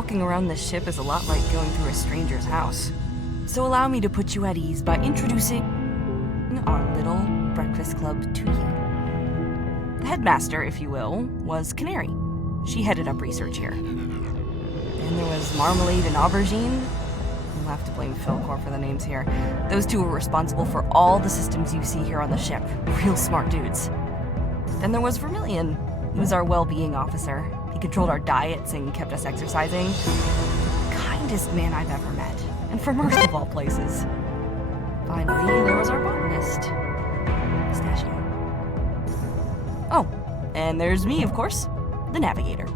walking around the ship is a lot like going through a stranger's house. So allow me to put you at ease by introducing our little breakfast club to you. The headmaster, if you will, was Canary. She headed up research here. Then there was Marmalade and Aubergine. We'll have to blame Philcor for the names here. Those two were responsible for all the systems you see here on the ship. Real smart dudes. Then there was Vermilion. He was our well-being officer. He controlled our diets and kept us exercising. Kindest man I've ever met. And from Earth of all places. Finally, there was our botanist. Pistachio. Oh, and there's me, of course, the navigator.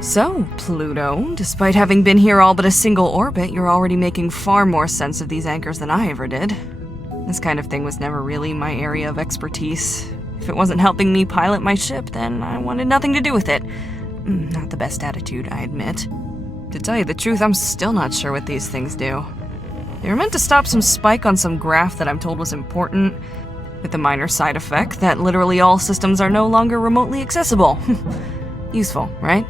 So, Pluto, despite having been here all but a single orbit, you're already making far more sense of these anchors than I ever did. This kind of thing was never really my area of expertise. If it wasn't helping me pilot my ship, then I wanted nothing to do with it. Not the best attitude, I admit. To tell you the truth, I'm still not sure what these things do. They were meant to stop some spike on some graph that I'm told was important, with the minor side effect that literally all systems are no longer remotely accessible. Useful, right?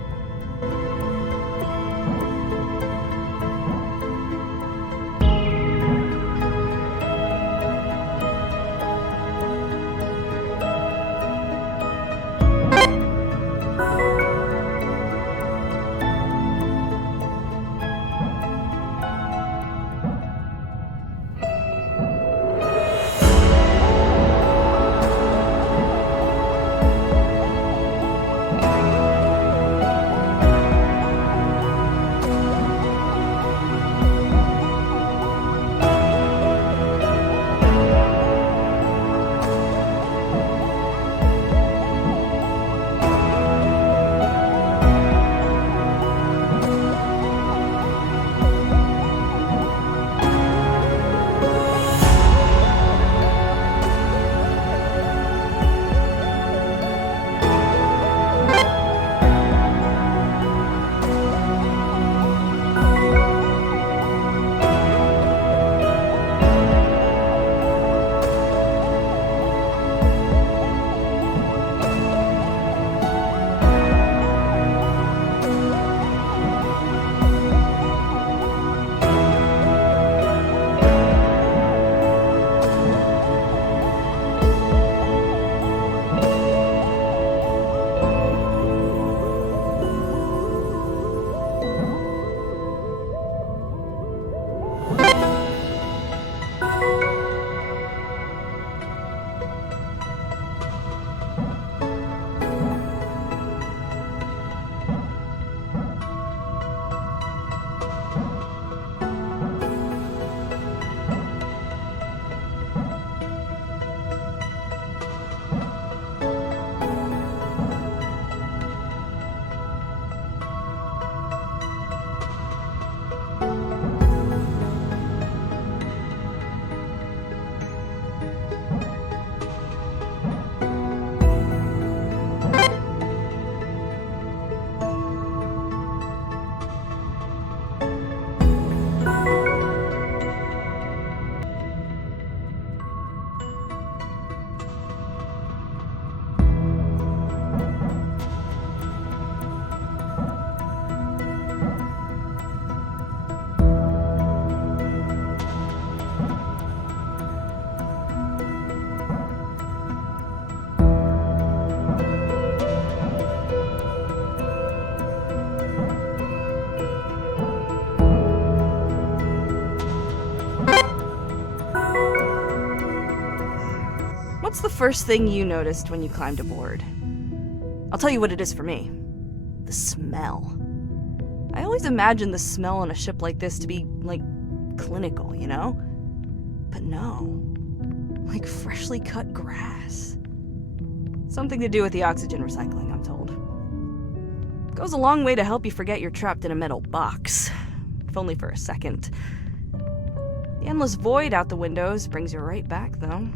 What's the first thing you noticed when you climbed aboard? I'll tell you what it is for me. The smell. I always imagined the smell on a ship like this to be, like, clinical, you know? But no. Like freshly cut grass. Something to do with the oxygen recycling, I'm told. Goes a long way to help you forget you're trapped in a metal box. If only for a second. The endless void out the windows brings you right back, though.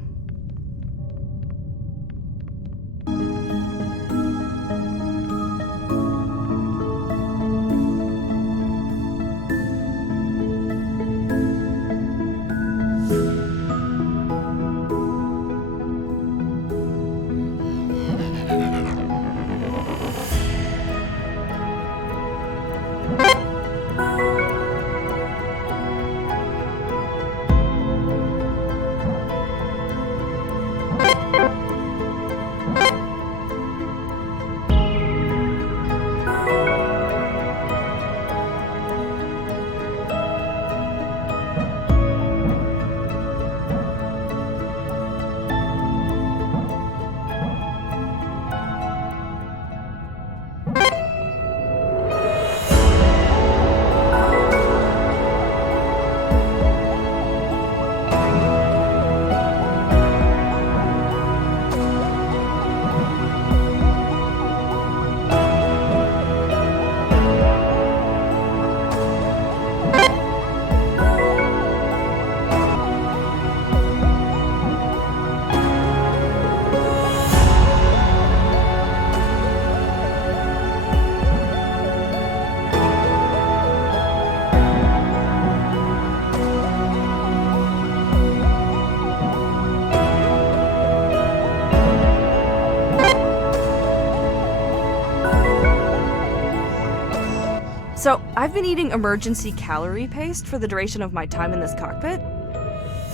So, I've been eating emergency calorie paste for the duration of my time in this cockpit.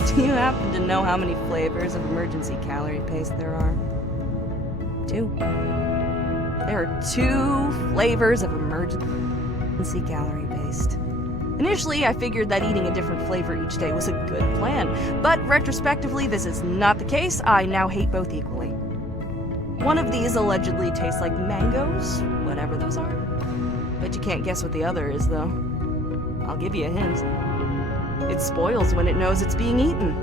Do you happen to know how many flavors of emergency calorie paste there are? 2. There are 2 flavors of emergency calorie paste. Initially, I figured that eating a different flavor each day was a good plan, but retrospectively, this is not the case. I now hate both equally. One of these allegedly tastes like mangoes, whatever those are. Bet you can't guess what the other is, though. I'll give you a hint. It spoils when it knows it's being eaten.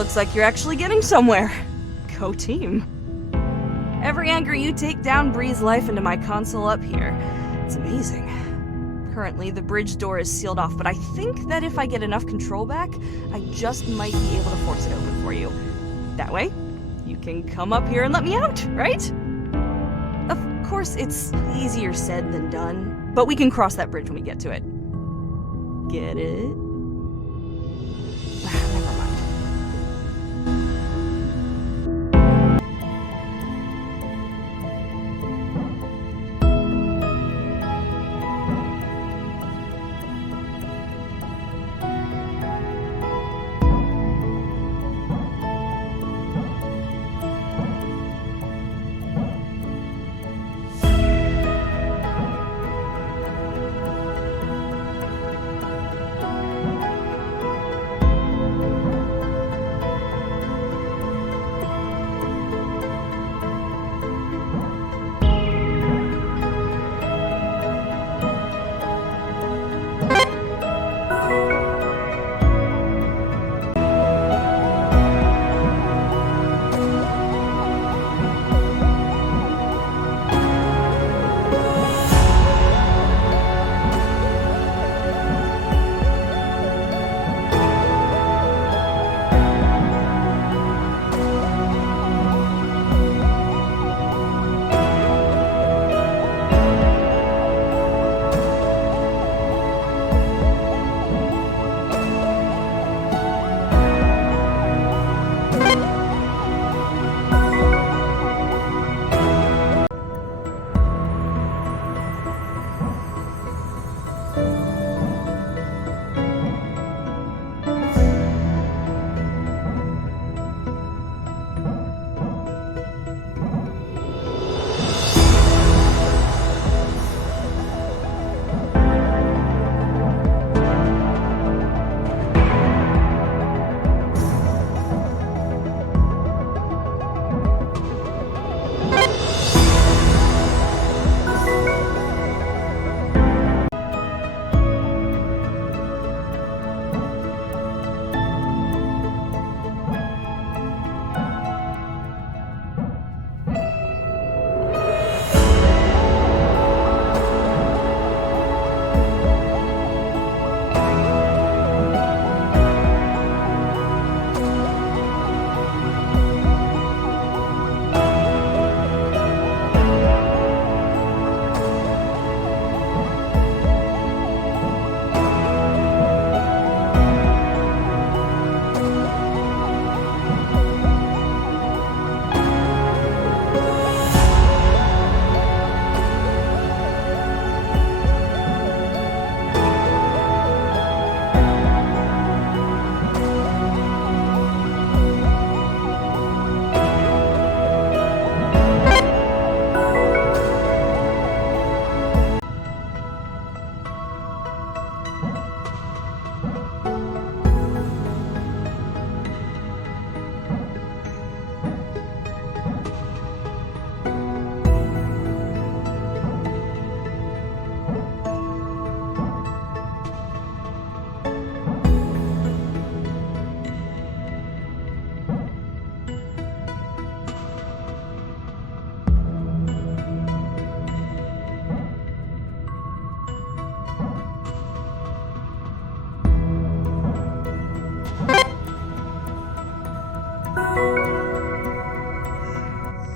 looks like you're actually getting somewhere. Go team. Every anchor you take down breathes life into my console up here. It's amazing. Currently, the bridge door is sealed off, but I think that if I get enough control back, I just might be able to force it open for you. That way, you can come up here and let me out, right? Of course, it's easier said than done, but we can cross that bridge when we get to it. Get it? Never mind.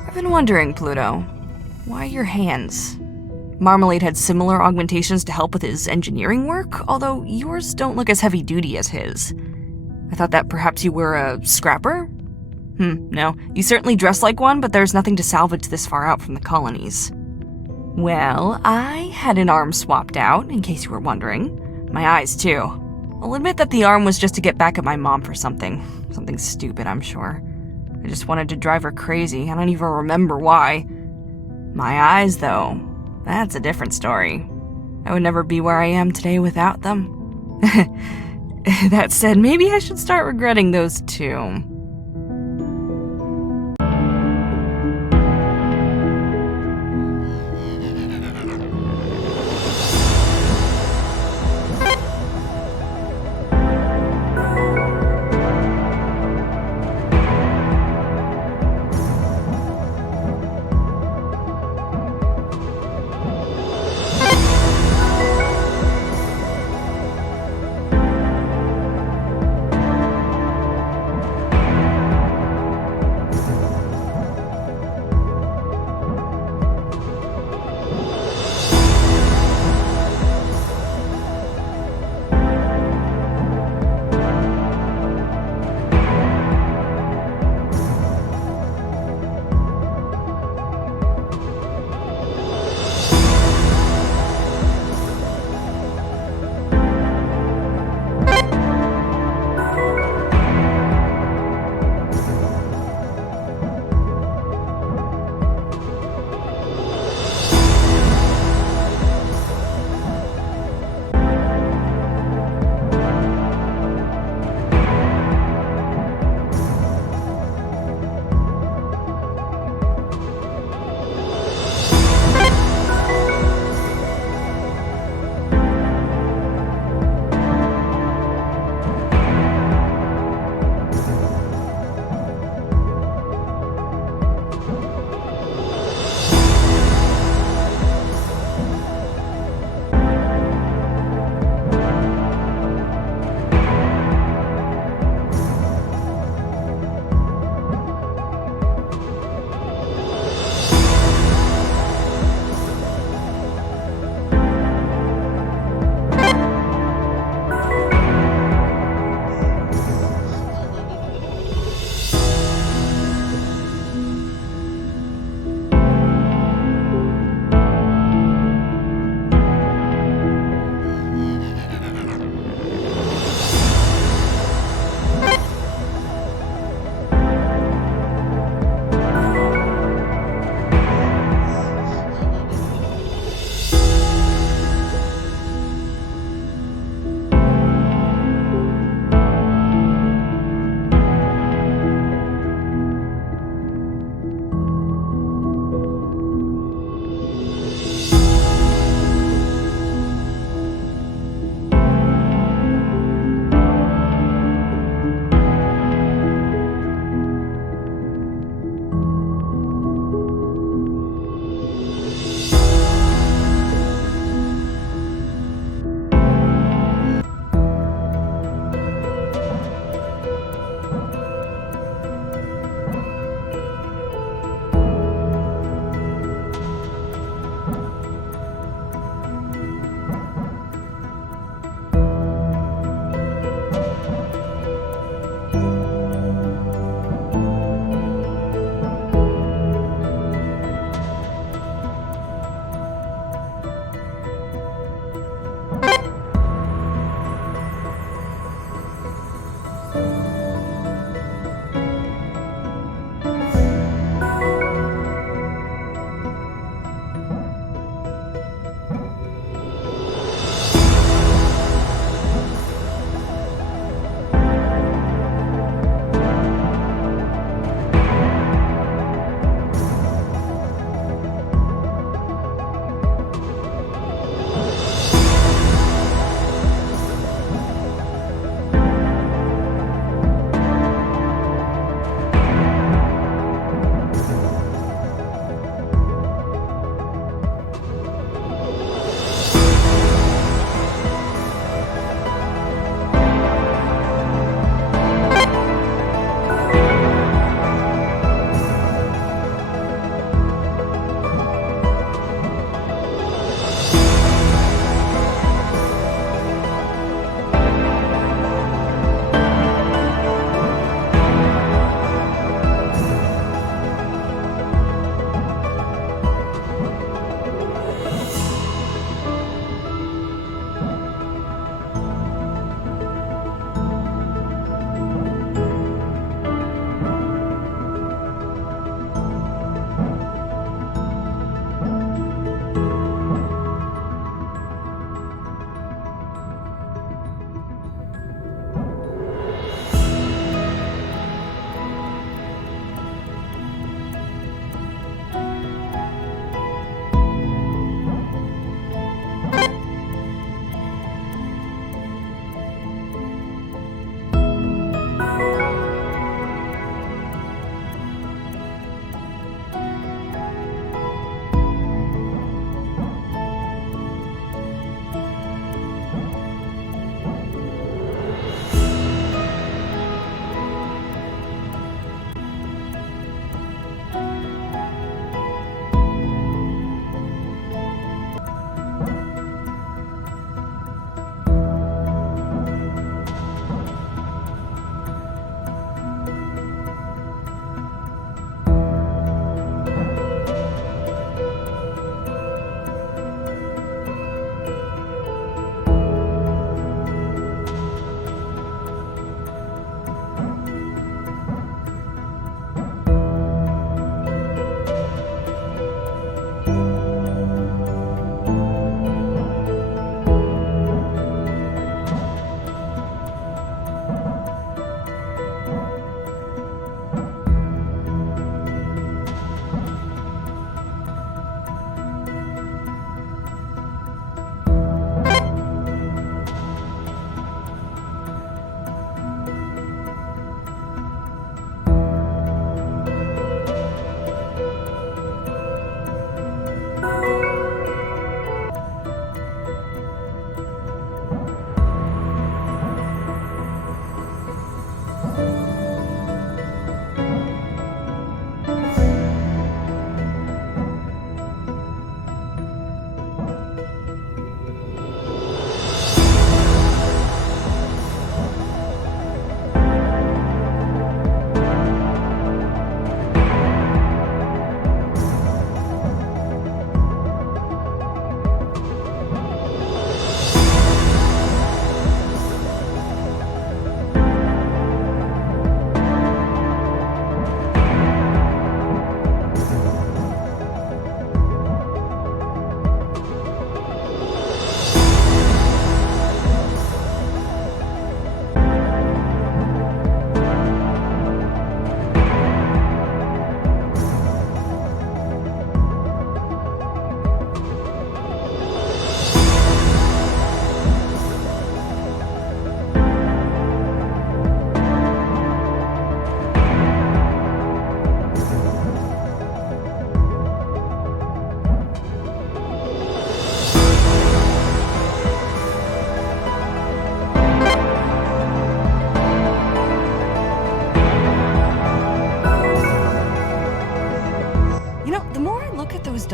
I've been wondering, Pluto, why your hands? Marmalade had similar augmentations to help with his engineering work, although yours don't look as heavy-duty as his. I thought that perhaps you were a scrapper? No. You certainly dress like one, but there's nothing to salvage this far out from the colonies. Well, I had an arm swapped out, in case you were wondering. My eyes, too. I'll admit that the arm was just to get back at my mom for something. Something stupid, I'm sure. I just wanted to drive her crazy. I don't even remember why. My eyes, though, that's a different story. I would never be where I am today without them. That said, maybe I should start regretting those too.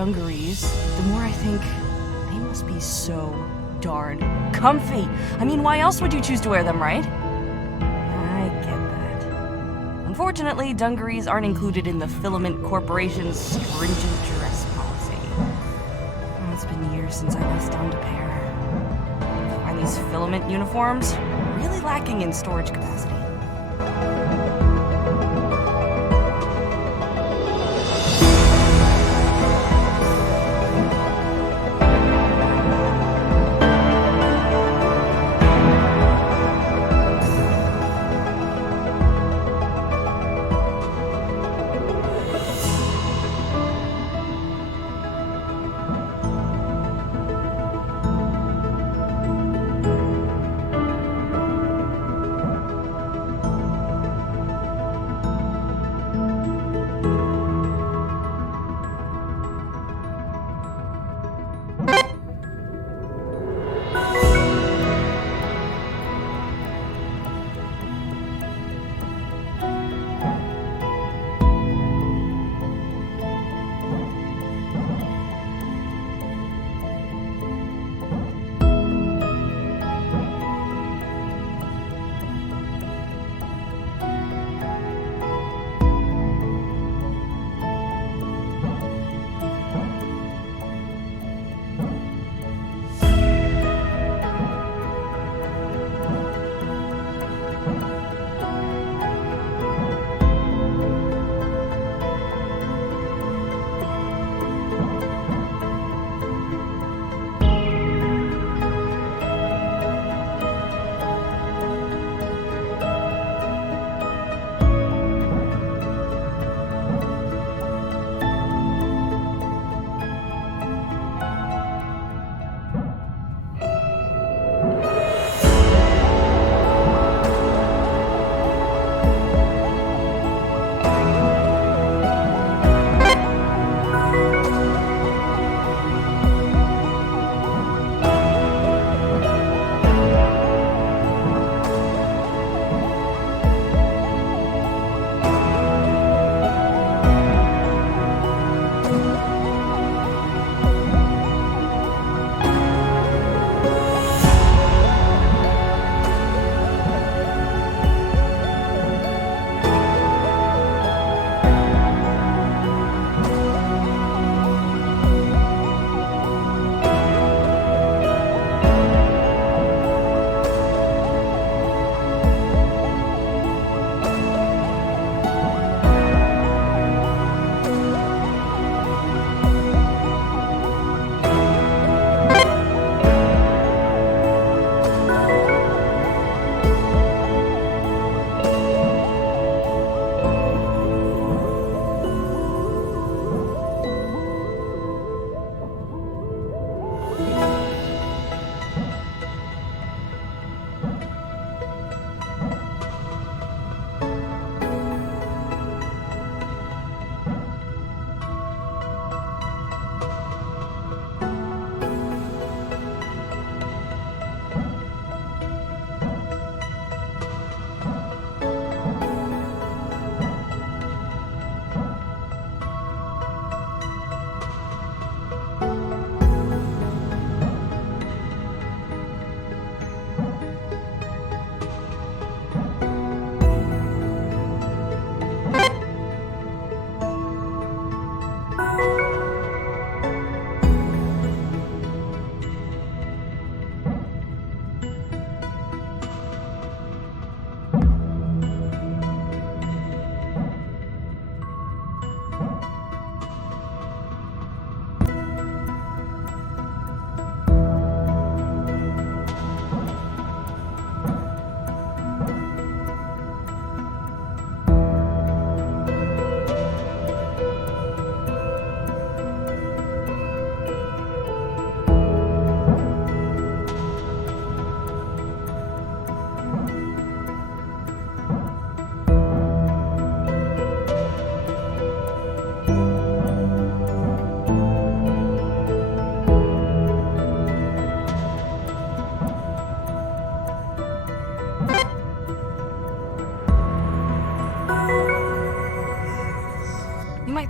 dungarees, the more I think they must be so darn comfy. I mean, why else would you choose to wear them, right? I get that. Unfortunately, dungarees aren't included in the Filament Corporation's stringent dress policy. It's been years since I last donned a pair. I find these Filament uniforms really lacking in storage capacity.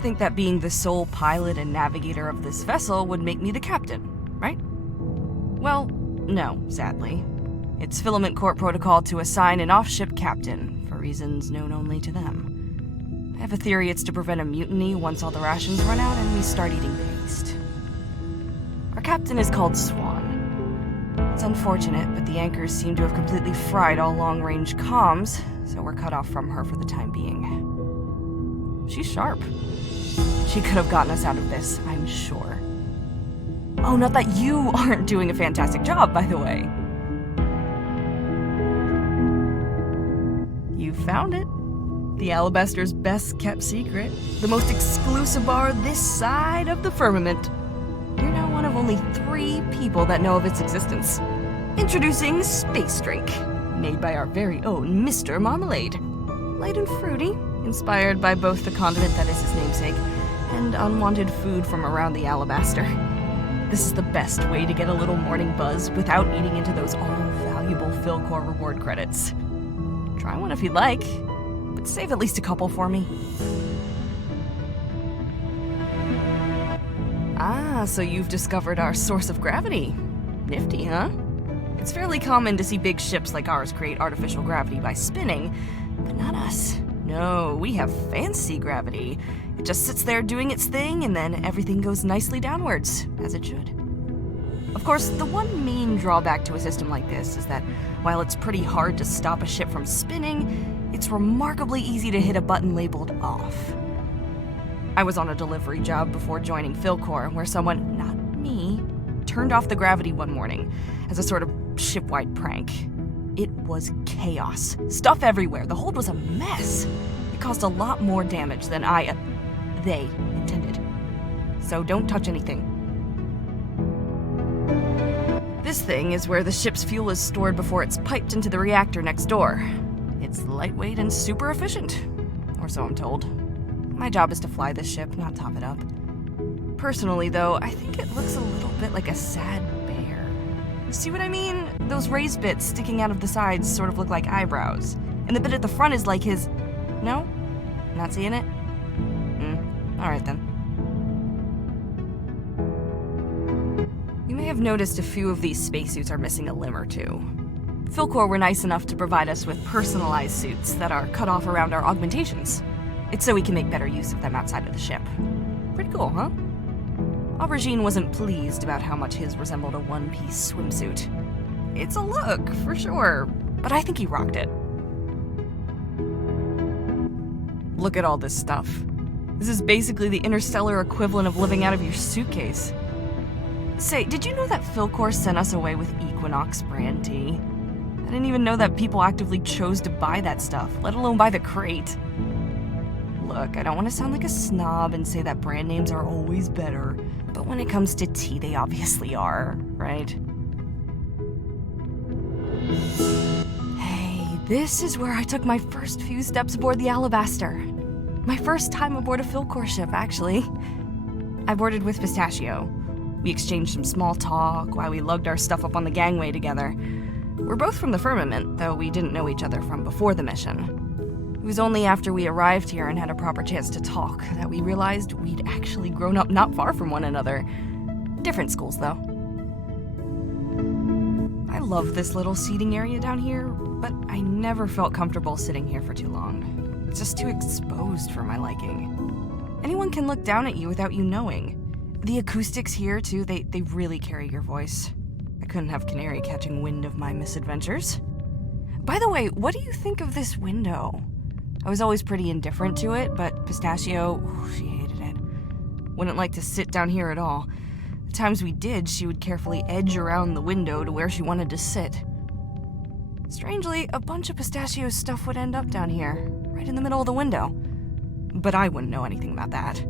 You'd think that being the sole pilot and navigator of this vessel would make me the captain, right? Well, no, sadly. It's Filament Corp protocol to assign an off-ship captain, for reasons known only to them. I have a theory it's to prevent a mutiny once all the rations run out and we start eating paste. Our captain is called Swan. It's unfortunate, but the anchors seem to have completely fried all long-range comms, so we're cut off from her for the time being. She's sharp. She could have gotten us out of this, I'm sure. Oh, not that you aren't doing a fantastic job, by the way. You found it. The Alabaster's best-kept secret. The most exclusive bar this side of the firmament. You're now one of only 3 people that know of its existence. Introducing Space Drink, made by our very own Mr. Marmalade. Light and fruity, inspired by both the condiment that is his namesake and unwanted food from around the Alabaster. This is the best way to get a little morning buzz without eating into those all-valuable Philcore reward credits. Try one if you'd like, but save at least a couple for me. Ah, so you've discovered our source of gravity. Nifty, huh? It's fairly common to see big ships like ours create artificial gravity by spinning, but not us. No, we have fancy gravity. It just sits there doing its thing, and then everything goes nicely downwards, as it should. Of course, the one main drawback to a system like this is that while it's pretty hard to stop a ship from spinning, it's remarkably easy to hit a button labeled off. I was on a delivery job before joining Philcore, where someone, not me, turned off the gravity one morning as a sort of ship-wide prank. It was chaos. Stuff everywhere. The hold was a mess. It caused a lot more damage than they intended. So don't touch anything. This thing is where the ship's fuel is stored before it's piped into the reactor next door. It's lightweight and super efficient. Or so I'm told. My job is to fly this ship, not top it up. Personally, though, I think it looks a little bit like a sad bear. See what I mean? Those raised bits sticking out of the sides sort of look like eyebrows. And the bit at the front is like his... No? Not seeing it? Alright then. You may have noticed a few of these spacesuits are missing a limb or two. Philcore were nice enough to provide us with personalized suits that are cut off around our augmentations. It's so we can make better use of them outside of the ship. Pretty cool, huh? Aubergine wasn't pleased about how much his resembled a one-piece swimsuit. It's a look, for sure, but I think he rocked it. Look at all this stuff. This is basically the interstellar equivalent of living out of your suitcase. Say, did you know that Philcore sent us away with Equinox brand tea? I didn't even know that people actively chose to buy that stuff, let alone buy the crate. Look, I don't want to sound like a snob and say that brand names are always better, but when it comes to tea, they obviously are, right? Hey, this is where I took my first few steps aboard the Alabaster. My first time aboard a Philcore ship, actually. I boarded with Pistachio. We exchanged some small talk while we lugged our stuff up on the gangway together. We're both from the Firmament, though we didn't know each other from before the mission. It was only after we arrived here and had a proper chance to talk that we realized we'd actually grown up not far from one another. Different schools, though. I love this little seating area down here, but I never felt comfortable sitting here for too long. It's just too exposed for my liking. Anyone can look down at you without you knowing. The acoustics here, too, they really carry your voice. I couldn't have Canary catching wind of my misadventures. By the way, what do you think of this window? I was always pretty indifferent to it, but Pistachio, she hated it. Wouldn't like to sit down here at all. The times we did, she would carefully edge around the window to where she wanted to sit. Strangely, a bunch of Pistachio's stuff would end up down here, right in the middle of the window. But I wouldn't know anything about that.